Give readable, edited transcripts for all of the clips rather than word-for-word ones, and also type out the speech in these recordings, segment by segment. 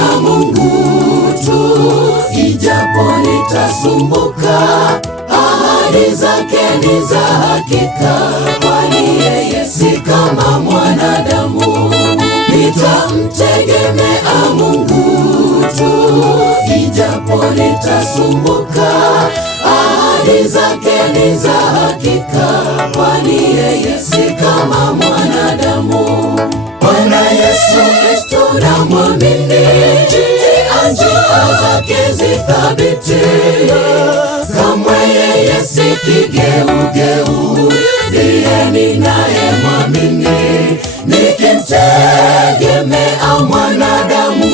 Mungu tu, ijapo nitasumbuka, ahadi zake ni za hakika, kwani yeye si kama mwanadamu. Nitamtegemea Mungu tu, ijapo nitasumbuka, ahadi zake ni za hakika, kwani yeye si kama mwanadamu. Bwana Yesu Kristo namwamini, njia zake zithabiti, kamwe yeye si kigeugeu, ndiye ninayemwamini. Nikimtegemea mwanadamu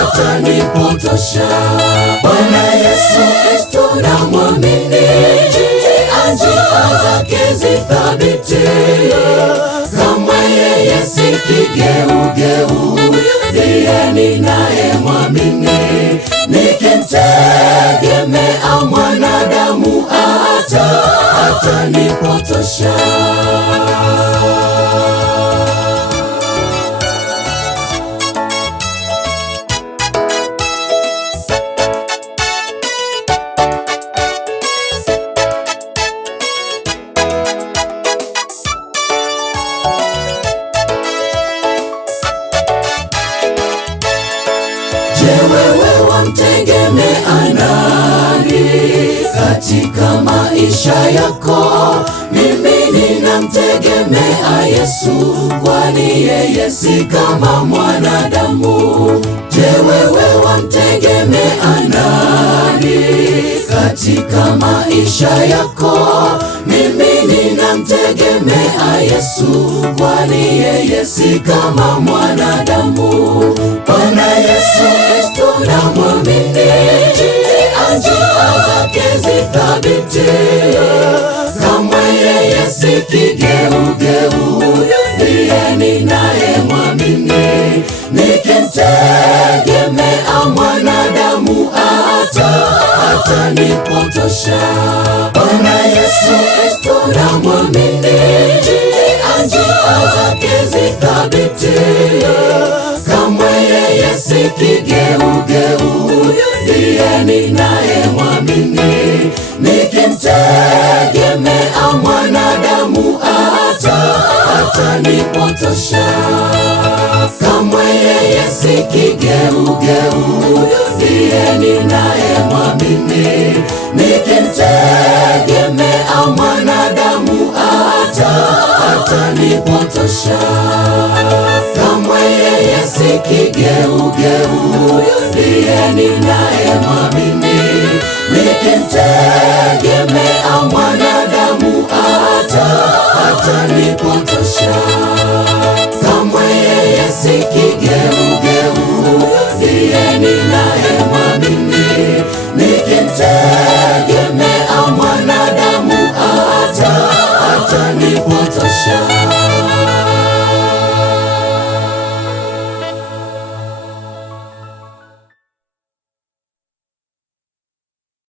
atanipotosha. Bwana Yesu Kristo namwamini, njia zake zithabiti, kamwe yeye si kigeugeu, ndiye ninayemwamini. Nikimtegemea mwanadamu atanipotosha. Je, wewe wamtegemea nani katika maisha yako? Mimi ninamtegemea Yesu, kwani yeye si kama mwanadamu. Je, wewe wamtegemea nani katika maisha yako? Mimi ninamtegemea Yesu, kwani yeye si kama mwanadamu. Bwana Yesu Kristo namwamini, njia zake zithabiti, kamwe yeye si kigeugeu, ndiye ninayemwamini. Nikimtegemea mwanadamu atanipotosha. Bwana Yesu Kristo namwamini, njia zake zithabiti, kamwe yeye si kigeugeu, ndiye ninayemwamini. Nikimtegemea mwanadamu atanipotosha. Kamwe yeye si kigeugeu, ndiye ninayemwamini. Nikimtegemea mwanadamu atanipotosha. Kamwe yeye si kigeugeu, ndiye ninayemwamini. Nikimtegemea mwanadamu atanipotosha. Kamwe yeye si kigeugeu, ndiye